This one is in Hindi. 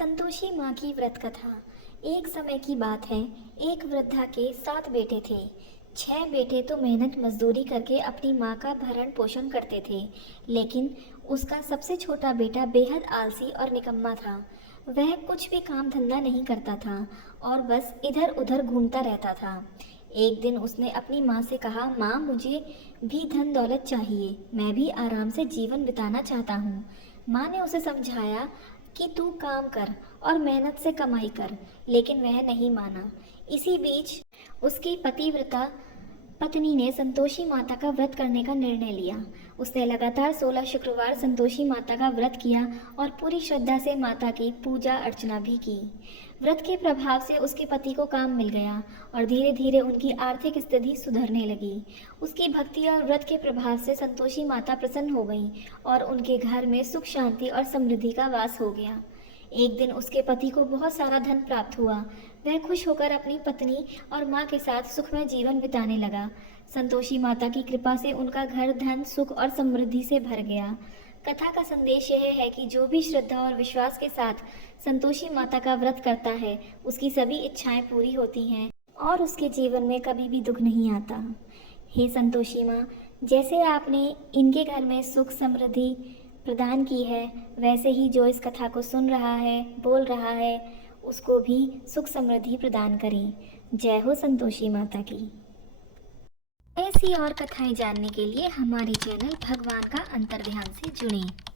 संतोषी माँ की व्रत कथा। एक समय की बात है, एक वृद्धा के 7 बेटे थे। 6 बेटे तो मेहनत मजदूरी करके अपनी माँ का भरण पोषण करते थे, लेकिन उसका सबसे छोटा बेटा बेहद आलसी और निकम्मा था। वह कुछ भी काम धंधा नहीं करता था और बस इधर उधर घूमता रहता था। एक दिन उसने अपनी माँ से कहा, माँ मुझे भी धन दौलत चाहिए, मैं भी आराम से जीवन बिताना चाहता हूँ। माँ ने उसे समझाया कि तू काम कर और मेहनत से कमाई कर, लेकिन वह नहीं माना। इसी बीच उसकी पतिव्रता पत्नी ने संतोषी माता का व्रत करने का निर्णय लिया। उसने लगातार 16 शुक्रवार संतोषी माता का व्रत किया और पूरी श्रद्धा से माता की पूजा अर्चना भी की। व्रत के प्रभाव से उसके पति को काम मिल गया और धीरे धीरे उनकी आर्थिक स्थिति सुधरने लगी। उसकी भक्ति और व्रत के प्रभाव से संतोषी माता प्रसन्न हो गईं और उनके घर में सुख शांति और समृद्धि का वास हो गया। एक दिन उसके पति को बहुत सारा धन प्राप्त हुआ। वह खुश होकर अपनी पत्नी और माँ के साथ सुखमय जीवन बिताने लगा। संतोषी माता की कृपा से उनका घर धन, सुख और समृद्धि से भर गया। कथा का संदेश यह है कि जो भी श्रद्धा और विश्वास के साथ संतोषी माता का व्रत करता है, उसकी सभी इच्छाएं पूरी होती हैं और उसके जीवन में कभी भी दुख नहीं आता। हे संतोषी माँ, जैसे आपने इनके घर में सुख समृद्धि प्रदान की है, वैसे ही जो इस कथा को सुन रहा है, बोल रहा है, उसको भी सुख समृद्धि प्रदान करें। जय हो संतोषी माता की। ऐसी और कथाएं जानने के लिए हमारे चैनल भगवान का अंतर्ध्यान से जुड़ें।